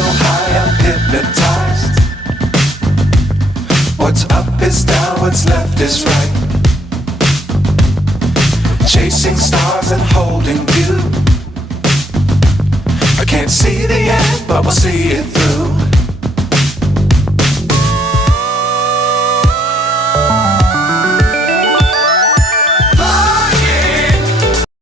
so high I'm hypnotized. What's up is down, what's left is right. Chasing stars and holding you. I can't see the end, but we'll see it through.